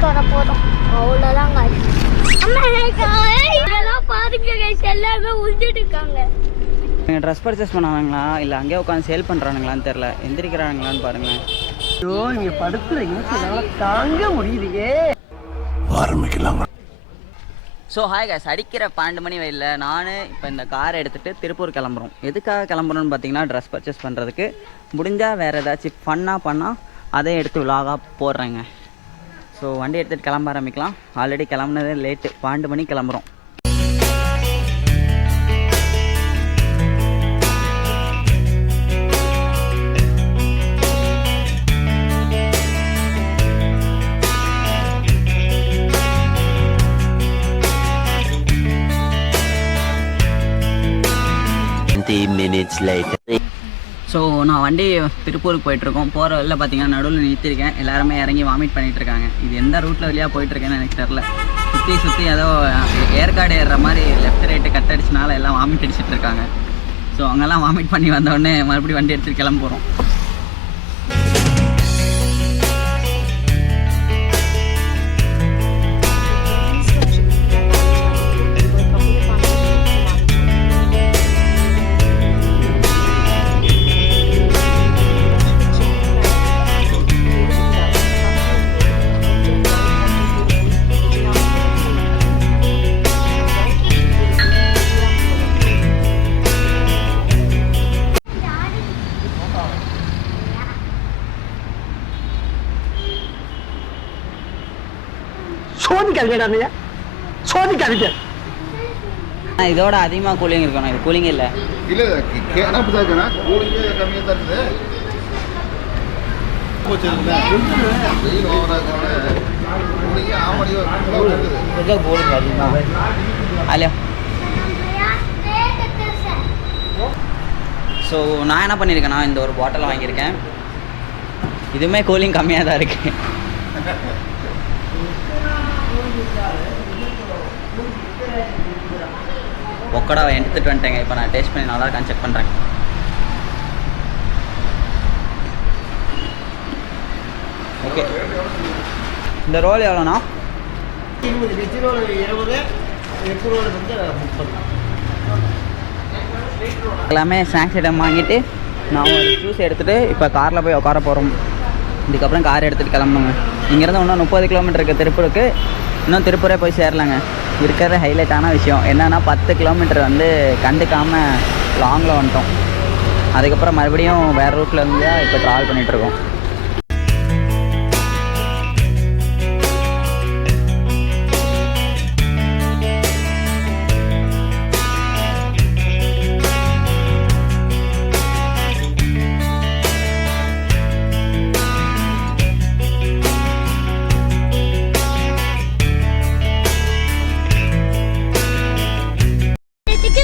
வீட்டுக்கு வர போகிறோம். அவ்வளோதான் guys. அம்மா இதெல்லாம் பாருங்க guys, எல்லாருமே உழுந்துட்டு இருக்காங்க. நீங்கள் ட்ரெஸ் பர்ச்சேஸ் பண்ணுவாங்களா இல்லை அங்கேயே உட்காந்து சேல் பண்ணுறானுங்களான்னு தெரில, எந்திரிக்கிறானுங்களான்னு பாருங்களேன். ஐயோ இங்கே படுத்துற இன்சிடென்ட் தாங்க முடியலையே. ஆரம்பிக்கலாம். ஸோ ஹாய் guys, அடிக்கிற 12 மணி வெயிலில் நான் இப்போ இந்த காரை எடுத்துகிட்டு திருப்பூர் கிளம்புறோம். எதுக்காக கிளம்புறோன்னு பார்த்தீங்கன்னா ட்ரெஸ் பர்ச்சேஸ் பண்ணுறதுக்கு. முடிஞ்சால் வேறு ஏதாச்சும் ஃபன்னாக பண்ணால் அதை எடுத்து விலாகாக போடுறேங்க. ஸோ வண்டி எடுத்துகிட்டு கிளம்ப ஆரம்பிக்கலாம். ஆல்ரெடி கிளம்புனதே லேட்டு, 12 மணிக்கு கிளம்புறோம். ஸோ நான் வண்டி திருப்பூருக்கு போயிட்டுருக்கோம். போகிற வழியில் பார்த்தீங்கன்னா நடுவில் நிறுத்திருக்கேன். எல்லாருமே இறங்கி வாமிட் பண்ணிகிட்டு இருக்காங்க. இது எந்த ரூட்டில் வழியாக போயிட்டுருக்கேன்னு எனக்கு தெரில. சுற்றி ஏதோ ஏற்காடு ஏறுற மாதிரி லெஃப்ட் ரைட்டு கட் அடிச்சனால எல்லாம் வாமிட் அடிச்சுட்டு இருக்காங்க. ஸோ அங்கெல்லாம் வாமிட் பண்ணி வந்தோடனே மறுபடியும் வண்டி எடுத்துகிட்டு கிளம்ப போகிறோம். இதோட அதிகமாக கூலிங் இருக்கணும். இது கூலிங் இல்லை. ஹலோ. ஸோ நான் என்ன பண்ணியிருக்கேன்னா இந்த ஒரு பாட்டில் வாங்கியிருக்கேன். இதுவுமே கூலிங் கம்மியாக தான் இருக்குது. ஒக்கடாவை எடுத்துகிட்டு வந்துட்டேங்க. இப்போ நான் டேஸ்ட் பண்ணி நல்லா இருக்கான்னு செக் பண்ணுறேன். ஓகே, இந்த ரோல் எவ்வளோண்ணா? 20 எல்லாமே ஸ்நாக்ஸ் ஐட்டம் வாங்கிட்டு நான் ஒரு ஜூஸ் எடுத்துகிட்டு இப்போ காரில் போய் உட்கார போகிறோம். இதுக்கப்புறம் கார் எடுத்துகிட்டு கிளம்பணுங்க. இங்கேருந்து இன்னும் 30 கிலோமீட்டர் இருக்குது திருப்பூருக்கு. இன்னும் திருப்பூரே போய் சேரலாங்க. இருக்கிற ஹைலைட்டான விஷயம் என்னென்னா 10 கிலோமீட்டர் வந்து கண்டுக்காமல் லாங்கில் வந்துட்டோம். அதுக்கப்புறம் மறுபடியும் வேறு ரூட்டில் இருந்து இப்போ ட்ராவல் பண்ணிகிட்ருக்கோம்.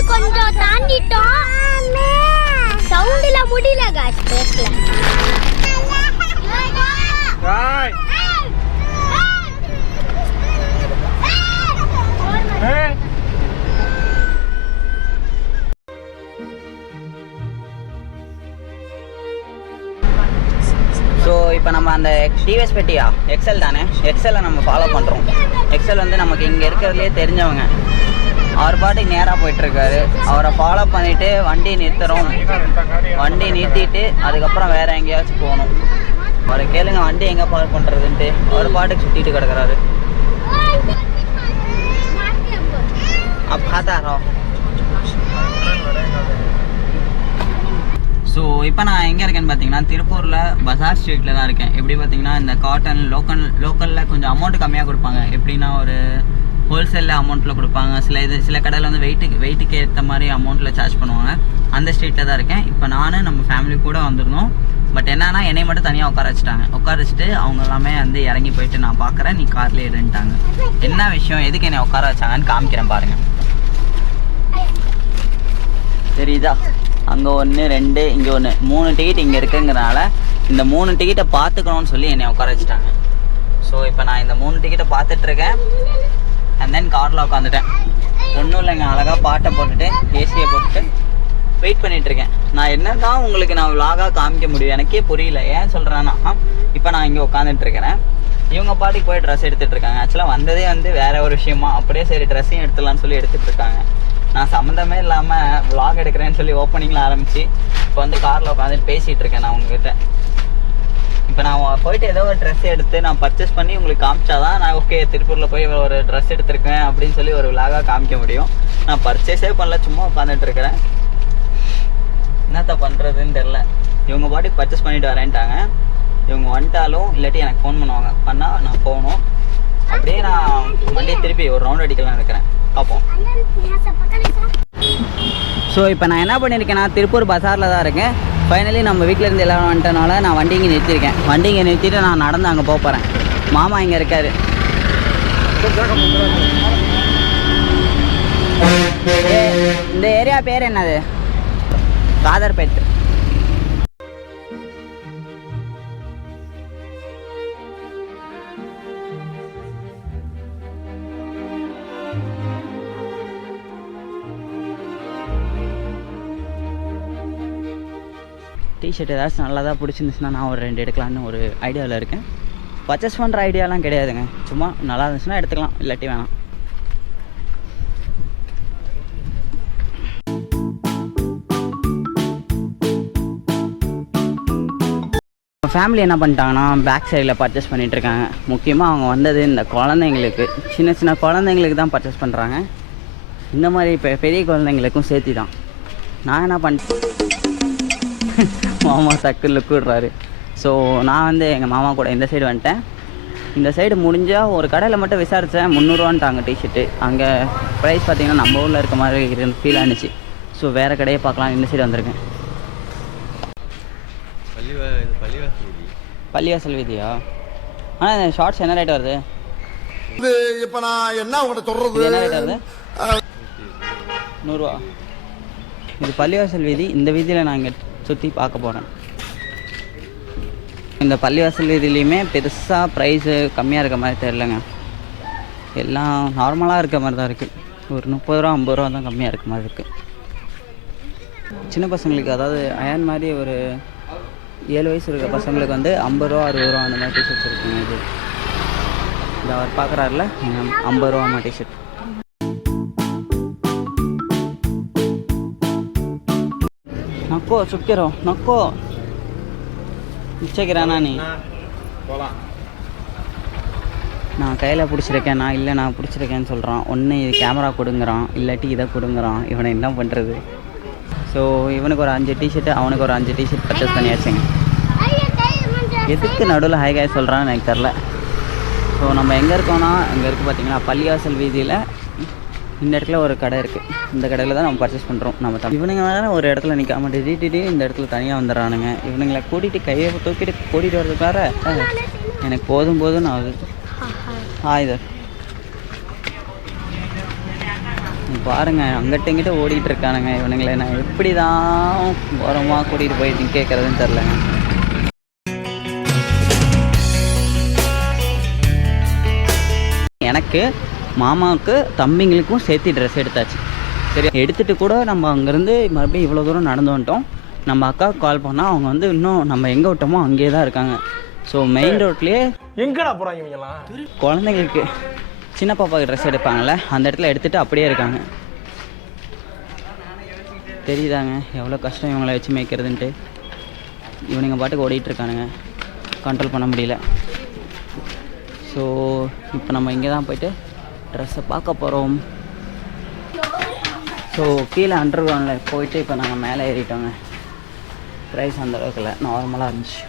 கொஞ்சம் தாண்டிட்டோம். சவுண்ட்ல முடியல गाइस பேசல. ஸோ இப்போ நம்ம அந்த டிவிஎஸ் பெட்டியா எக்ஸல் தானே, எக்ஸலை நம்ம ஃபாலோ பண்ணுறோம். எக்ஸல் வந்து நமக்கு இங்கே இருக்கிறதுலே தெரிஞ்சவங்க. அவர் பாட்டுக்கு நேராக போயிட்டுருக்காரு. அவரை ஃபாலோ பண்ணிவிட்டு வண்டி நிறுத்துகிறோம். வண்டி நிறுத்திட்டு அதுக்கப்புறம் வேறு எங்கேயாச்சும் போகணும். அவரை கேளுங்க வண்டி எங்கே பார்க் பண்ணுறதுன்ட்டு. அவர் பாட்டுக்கு சுற்றிட்டு கிடக்குறாரு. அப்போ பார்த்தாரோ. ஸோ இப்போ நான் எங்கே இருக்கேன்னு பார்த்தீங்கன்னா திருப்பூரில் பஜார் ஸ்ட்ரீட்டில் தான் இருக்கேன். எப்படி பார்த்தீங்கன்னா இந்த காட்டன் லோக்கலில் கொஞ்சம் அமௌண்ட்டு கம்மியாக கொடுப்பாங்க. எப்படின்னா ஒரு ஹோல்சேலில் அமௌண்ட்டில் கொடுப்பாங்க. சில கடையில் வந்து வெயிட்டுக்கு ஏற்ற மாதிரி அமௌண்ட்டில் சார்ஜ் பண்ணுவாங்க. அந்த ஸ்ட்ரீட்டில் தான் இருக்கேன். இப்போ நான் நம்ம ஃபேமிலி கூட வந்திருந்தோம். பட் என்னன்னா என்னை மட்டும் தனியாக உட்கார வச்சுட்டு அவங்க எல்லாமே வந்து இறங்கி போயிட்டு நான் பார்க்குறேன், நீ கார்லேயே இருந்துட்டாங்க. என்ன விஷயம், எதுக்கு என்னை உட்கார வச்சாங்கன்னு காமிக்கிறேன் பாருங்கள். தெரியுதா? அங்கே 1 2 இங்கே 1 3 டிக்கெட் இங்கே இருக்குங்கிறனால இந்த 3 டிக்கெட்டை பார்த்துக்கணும்னு சொல்லி என்னை உட்கார வச்சுட்டாங்க. ஸோ இப்போ நான் இந்த 3 டிக்கெட்டை பார்த்துட்ருக்கேன். அண்ட் தென் காரில் உட்காந்துட்டேன். ஒன்றும் இல்லைங்க, அழகாக பாட்டை போட்டுட்டு ஏசியை போட்டுட்டு வெயிட் பண்ணிகிட்ருக்கேன். நான் என்ன தான் உங்களுக்கு நான் விலாகாக காமிக்க முடியும் எனக்கே புரியல. ஏன் சொல்கிறேன்னா இப்போ நான் இங்கே உட்காந்துட்ருக்கிறேன். இவங்க பாட்டுக்கு போய் ட்ரெஸ் எடுத்துகிட்டு இருக்காங்க. ஆக்சுவலாக வந்ததே வந்து வேற ஒரு விஷயமா, அப்படியே சரி ட்ரெஸ்ஸையும் எடுத்துடலான்னு சொல்லி எடுத்துகிட்டு இருக்காங்க. நான் சம்மந்தமே இல்லாமல் vlog எடுக்கிறேன்னு சொல்லி ஓப்பனிங்கில் ஆரம்பித்து இப்போ வந்து காரில் உட்காந்துட்டு பேசிகிட்டு இருக்கேன் நான் உங்ககிட்ட. இப்போ நான் போயிட்டு ஏதோ ஒரு ட்ரெஸ் எடுத்து நான் பர்ச்சேஸ் பண்ணி உங்களுக்கு காமிச்சாதான் நான் ஓகே திருப்பூரில் போய் ஒரு ட்ரெஸ் எடுத்திருக்கேன் அப்படின்னு சொல்லி ஒரு vlog-ஆ காமிக்க முடியும். நான் பர்ச்சேஸே பண்ணல, சும்மா உட்காந்துட்டு இருக்கிறேன். என்னத்த பண்ணுறதுன்னு தெரில. இவங்க பாட்டுக்கு பர்ச்சேஸ் பண்ணிட்டு வரேன்ட்டாங்க. இவங்க வந்துட்டாலும் இல்லாட்டி எனக்கு ஃபோன் பண்ணுவாங்க, பண்ணால் நான் போகணும். அப்படியே நான் வண்டியை திருப்பி ஒரு ரவுண்ட் அடிக்கலாம் இருக்கிறேன், பார்ப்போம். ஸோ இப்போ நான் என்ன பண்ணியிருக்கேன்னா திருப்பூர் பஸாரில் தான் இருக்கேன். ஃபைனலி நம்ம வீட்டிலேருந்து எல்லோரும் வந்துட்டனால நான் வண்டி இங்கே நிறுத்தியிருக்கேன். வண்டி இங்கே நிறுத்திட்டு நான் நடந்து அங்கே போக போகிறேன். மாமா இங்கே இருக்கார். இந்த ஏரியா பேர் என்னது? காதர்பேட். டிஷர்ட் ஏதாச்சும் நல்லா தான் பிடிச்சிருந்துச்சுன்னா நான் ஒரு 2 எடுக்கலான்னு ஒரு ஐடியாவில் இருக்கேன். பர்ச்சேஸ் பண்ணுற ஐடியாலாம் கிடையாதுங்க, சும்மா நல்லா இருந்துச்சுன்னா எடுத்துக்கலாம், இல்லாட்டி வேணாம். ஃபேமிலி என்ன பண்ணிட்டாங்கன்னா பேக் சைடில் பர்ச்சேஸ் பண்ணிகிட்ருக்காங்க. முக்கியமாக அவங்க வந்தது இந்த குழந்தைங்களுக்கு, சின்ன சின்ன குழந்தைங்களுக்கு தான் பர்ச்சேஸ் பண்ணுறாங்க. இந்த மாதிரி இப்போ பெரிய குழந்தைங்களுக்கும் சேர்த்து தான். நான் என்ன பண்ணிட்டேன், மாமா சக்குன்னு கூடுறாரு. ஸோ நான் வந்து எங்கள் மாமா கூட இந்த சைடு வந்துட்டேன். இந்த சைடு முடிஞ்சால் ஒரு கடையில் மட்டும் விசாரித்தேன், 300ரூவான்ட்டாங்க டிஷர்ட்டு. அங்கே ப்ரைஸ் பார்த்திங்கன்னா நம்ம ஊரில் இருக்க மாதிரி ஃபீல் ஆனிச்சு. ஸோ வேறு கடையை பார்க்கலாம், இந்த சைடு வந்திருக்கேன். பள்ளிவாசல் வீதியா? ஆனால் இந்த ஷார்ட்ஸ் என்ன ரேட் வருது? இப்போ நான் என்ன உங்கள்கிட்ட சொல்கிறது, என்ன ரேட் வருது? 100 ரூபா. இது பள்ளிவாசல் வீதி. இந்த வீதியில் நான் இங்கே சுற்றி பார்க்க போகிறேன். இந்த பள்ளிவாசல் வீதியிலையுமே பெருசாக ப்ரைஸு கம்மியாக இருக்க மாதிரி தெரிலங்க. எல்லாம் நார்மலாக இருக்க மாதிரி தான் இருக்குது. ஒரு 30 ரூபா 50 ரூபா தான் கம்மியாக இருக்க மாதிரி இருக்குது. சின்ன பசங்களுக்கு, அதாவது அயன் மாதிரி ஒரு 7 வயசு இருக்க பசங்களுக்கு வந்து 50 ரூபா 60 ரூபா அந்த மாதிரி டிஷர்ட்ஸ் இருக்குங்க. இது இந்த அவர் பார்க்குறாருல 50 ரூபாமா டிஷர்ட். நக்கோ சுக்கிரோ நக்கோ இச்சக்கிறானா நீ? நான் கையில் பிடிச்சிருக்கேன், நான் இல்லை நான் பிடிச்சிருக்கேன்னு சொல்கிறான். ஒன்று இது கேமரா கொடுங்குறான், இல்லாட்டி இதை கொடுங்குறான். இவனை என்ன பண்ணுறது? ஸோ இவனுக்கு ஒரு 5 டிஷர்ட்டு, அவனுக்கு ஒரு 5 டிஷர்ட் பர்ச்சேஸ் பண்ணியாச்சுங்க. எதுக்கு நடுவில் ஹைகாய் சொல்கிறான்னு எனக்கு தெரில. ஸோ நம்ம எங்கே இருக்கோன்னா, இங்கே இருக்குது பார்த்தீங்கன்னா பள்ளிவாசல் வீதியில் இந்த இடத்துல ஒரு கடை இருக்குது. இந்த கடையில் தான் நம்ம பர்ச்சேஸ் பண்ணுறோம். நம்ம இவனுங்க வேறு ஒரு இடத்துல நிற்காம டிடி இந்த இடத்துல தனியாக வந்துடுறானுங்க. இவனுங்களை கூட்டிகிட்டு கையை தூக்கிட்டு கூட்டிகிட்டு வர்றதுக்கார எனக்கு போதும் போதும்னு ஆகுது. இது பாருங்கள், அங்கிட்ட இங்கிட்ட ஓடிட்டு இருக்கானுங்க இவனுங்களை. நான் எப்படி தான் ஓரமாக கூட்டிகிட்டு போயிட்டு கேட்குறதுன்னு தெரிலங்க. எனக்கு மாமாவுக்கு தம்பிங்களுக்கும் சேர்த்து ட்ரெஸ் எடுத்தாச்சு. சரி, எடுத்துகிட்டு கூட நம்ம அங்கேருந்து மறுபடியும் இவ்வளோ தூரம் நடந்து வந்துட்டோம். நம்ம அக்காவுக்கு கால் பண்ணால் அவங்க வந்து இன்னும் நம்ம எங்கே விட்டோமோ அங்கேயே தான் இருக்காங்க. ஸோ மெயின் ரோட்லேயே எங்கடா போகிறாங்க இவங்கெல்லாம்? குழந்தைங்களுக்கு சின்ன பாப்பாவுக்கு ட்ரெஸ் எடுப்பாங்கள்ல, அந்த இடத்துல எடுத்துகிட்டு அப்படியே இருக்காங்க. தெரியுதாங்க எவ்வளோ கஷ்டம் இவங்களை வச்சு மேய்க்கிறதுன்ட்டு. இவனுங்க பாட்டுக்கு ஓடிட்டுருக்கானுங்க, கண்ட்ரோல் பண்ண முடியல. ஸோ இப்போ நம்ம இங்கே தான் போய்ட்டு ட்ரெஸ்ஸை பார்க்க போகிறோம். ஸோ கீழே அண்டர் கிரவுண்டில் போயிட்டு இப்போ நாங்கள் மேலே ஏறிட்டோங்க. ப்ரைஸ் அந்த அளவுக்கு இல்லை, நார்மலாக இருந்துச்சு.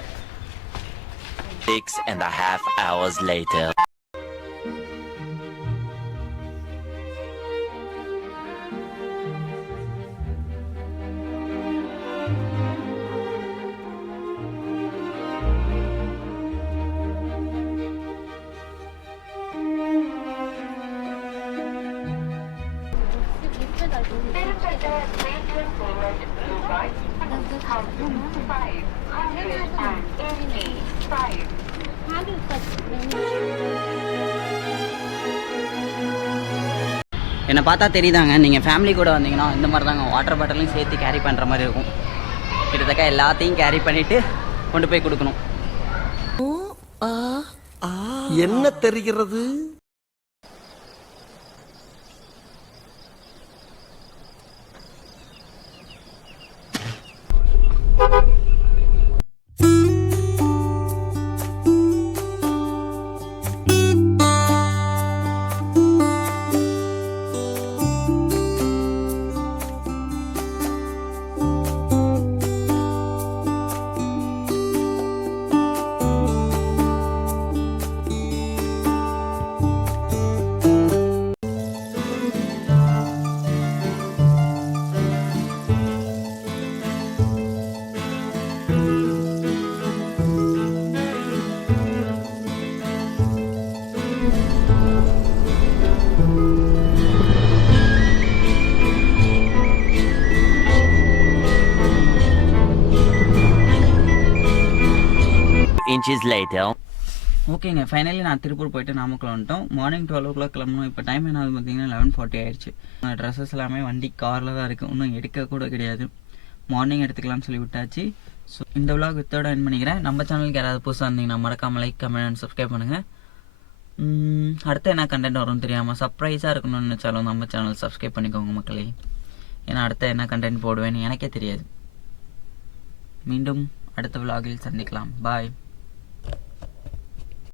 6.5 hours later. என்னை பார்த்தா தெரியுதாங்க, நீங்கள் ஃபேமிலி கூட வந்தீங்கன்னா இந்த மாதிரி தாங்க வாட்டர் பாட்டிலையும் சேர்த்து கேரி பண்ணுற மாதிரி இருக்கும். கிட்டத்தட்ட எல்லாத்தையும் கேரி பண்ணிவிட்டு கொண்டு போய் கொடுக்கணும். என்ன தெரிகிறது? Inches later. ஓகேங்க, ஃபைனலி நான் திருப்பூர் போயிட்டு நாமக்கல் வந்துட்டோம். மார்னிங் 12 கிளம்பணும். இப்போ டைம் என்ன ஆகுது பார்த்தீங்கன்னா 11:40 ஆயிடுச்சு. ட்ரெஸ்ஸஸ் எல்லாமே வண்டி காரில் தான் இருக்குது, இன்னும் எடுக்க கூட கிடையாது. மார்னிங் எடுத்துக்கலாம்னு சொல்லி விட்டாச்சு. ஸோ இந்த விலாக் வித்தோட என் பண்ணிக்கிறேன். நம்ம சேனலுக்கு யாராவது புதுசாக இருந்தீங்கன்னா மறக்காமல் லைக், கமெண்ட் அண்ட் சப்ஸ்கிரைப் பண்ணுங்கள். அடுத்து என்ன கண்டென்ட் வரும்னு தெரியாமல் சர்ப்ரைஸாக இருக்கணும்னு நினச்சாலும் நம்ம சேனல் சப்ஸ்கிரைப் பண்ணிக்கோங்க மக்களே. ஏன்னா அடுத்த என்ன கண்டென்ட் போடுவேன்னு எனக்கே தெரியாது. மீண்டும் அடுத்த விலாகில் சந்திக்கலாம். பாய்.